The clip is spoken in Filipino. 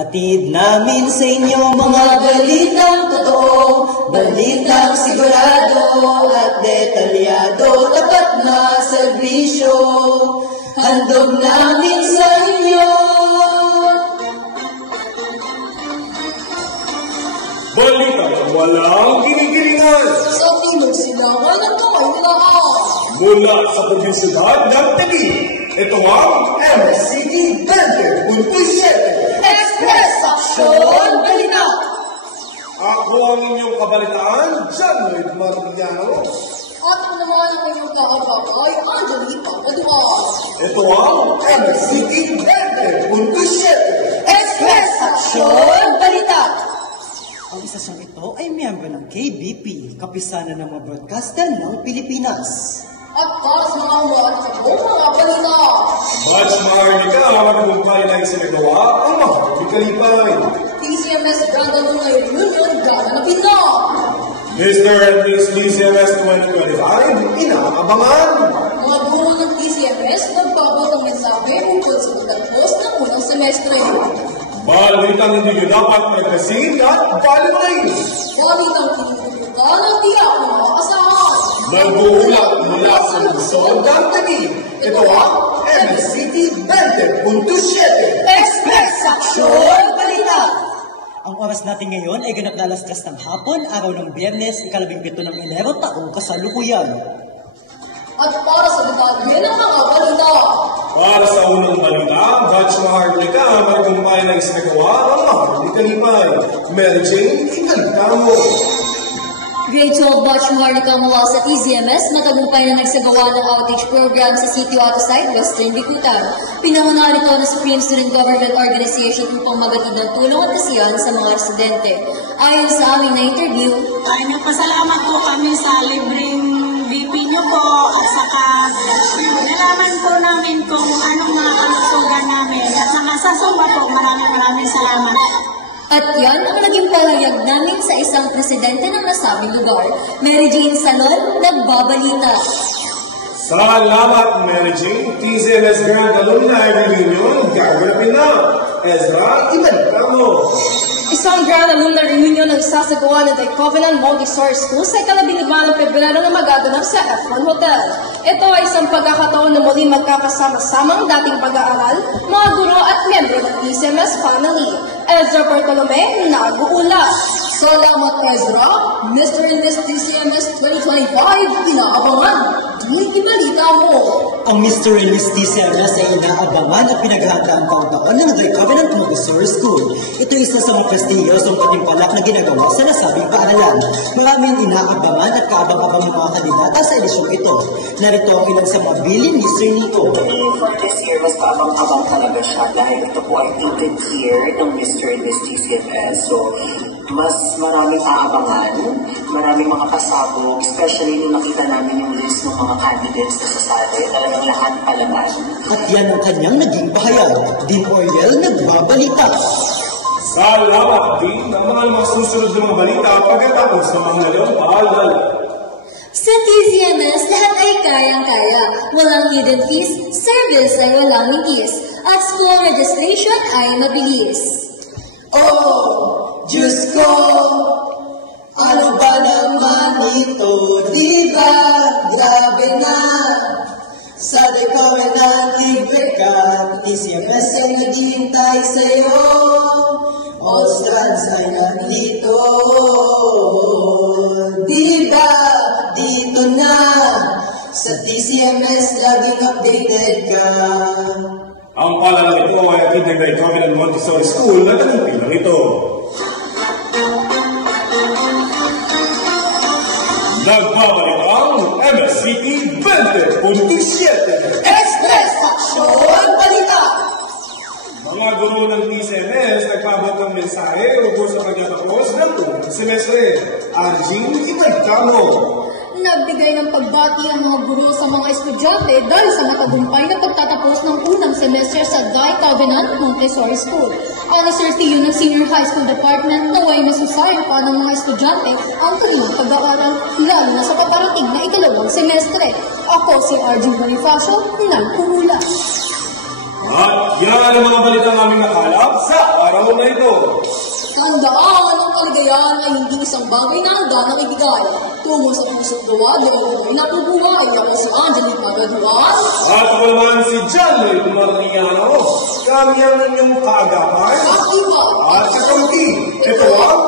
Hatid namin sa inyo mga balitang totoo, balitang sigurado at detalyado, tapat na serbisyo, handog namin sa inyo. Balitang walang kinikilingan. Sa timog silangan ng Kamaynilaan. Mula sa publisidad ng Taguig, ito ang MSCT 20.7 Express Action Balita. Ako ang inyong kabalitaan, John Lloyd Martiniano. At ako naman ang inyong kakabagay, Angeline Papaduas. Ito ang MSCT 20.7 Express Action Balita. Ang isa siyang ito ay miyembro ng KBP, Kapisanan ng mga Broadcaster ng Pilipinas. At para sa mga uwan sa buong mga balita. Batch Maharlika, magbubuhay na isinagawa ang mga kalipay. TCMS Grand Alumni Reunion gaganapin na. Mr. and Miss TCMS 2025, inaabangan. Mga guro ng TCMS nagbabot ng mensahe ukol sa pagtatapos ng unang semestre. Balitang hindi nyo dapat magkasin at balimain. Balitang tinututukan ng tiyak ng mga asahan. Nag-uulat mula sa Luzon ng Taguig. Ito ang MSCT 20.7 Express Action Balita. Ang oras natin ngayon ay ganap na alas 3 ng hapon, araw ng Biyernes, 17 ng Enero, taong kasalukuyan. At para sa detalye ng mga balita. Para sa unang balita, Batch Maharlika, magkumpay na isinagawa ang mga kalipay. Mary Jane, ikalita mo. Grade 12 Batch Maharlika mula sa TCMS matagumpay na nagsagawa ng outreach program sa Sitio Atosite, Western Bicutan. Pinangunahan ito ng Supreme Student Government Organization upang magatid ng tulong at kasiyahan sa mga residente. Ayon sa aming na-interview, ay nagpasalamat po kami sa libreng VP nyo po at saka nalaman po namin kung anong mga kalusugan namin at saka sa sumba po maraming salamat. at yan ang naging palayag namin sa isang presidente ng nasabing lugar. Mary Jane Salon, nagbabalita. Salamat, Mary Jane. TCMS Grand Alumni Reunion, gaganapin na. Ezra, ibalita mo. Isang Grand Alumni Reunion ang isasagawa ng The Covenant Montessori School sa ika-15 ng Pebrero na magaganap sa F1 Hotel. Ito ay isang pagkakataon na muli magkakasama-samang dating pag-aaral, mga guro at miyembro ng TCMS family. Ezra Bartolome, nag-uula. Salamat, Ezra. Mr. and Miss TCMS 2025, inaabangan. Ibalita mo. Ang Mr. and Miss TCMS ay inaabangan at pinaghahandaan taon-taon ng The Covenant Montessori School. Ito ay isa sa mga prestiyosong patimpalak na ginagawa sa nasabing paaralan. Maraming inaabangan at kaabang-abang mga kandidata sa edisyong ito. Narito ang ilan sa mga bilin ni Sir Nico. For this year, mas kaabang-abang talaga siya dahil ito po ay 18th year ng Mr. and Miss TCMS. So, mas maraming aabangan, maraming mga pasabog, especially nung nakita namin yung list ng mga candidates na sasali, talagang lahat palaban. At yan ang kanyang naging pahayag. Dean Oriel, nagbabalita. Salamat din ang mga susunod ng mga balita pagkatapos ng mga nalawang paalala. Sa TCMS, lahat ay kayang-kaya. Walang hidden fees, service ay walang higis, at school registration ay mabilis. Oh, Diyos ko, ano ba naman ito, diba? Grabe na. Sa The Covenant libre ka, TCMS ay naghihintay sa'yo. All stands ay nandito. Diba? Dito na. Sa TCMS, laging updated ka. Ang paalala nito ay atid ng The Covenant Montessori School na tagumpin ito. Nagbabalik ang MSCT 20.7 Express Action Balita. Mga guro ng TCMS nagpabot ng mensahe ukol sa pagkatapos ng unang semestre. Anjing, ibalita mo. Nagbigay ng pagbati ang mga guro sa mga estudyante dahil sa matagumpay na pagtatapos ng unang semester sa The Covenant Montessori School. Ang Sir Tio ng Senior High School Department naway masusayan pa ng mga estudyante ang kanilang pag-aaral, lalo na sa paparating na ikalawang semestre. Ako si Arjun Bonifacio, nagpumula. At yan ang mga balita namin nakalap sa araw na ito. yan ay hindi isang bagay na handa ng ibigay. Tungo sa puso't gawa, doon ay napubuhay. Ako si Angelique Magaduan. At ako naman si John Lloyd Marniano. Kami ang inyong kaagapan At iba. at kakampi. Ito ang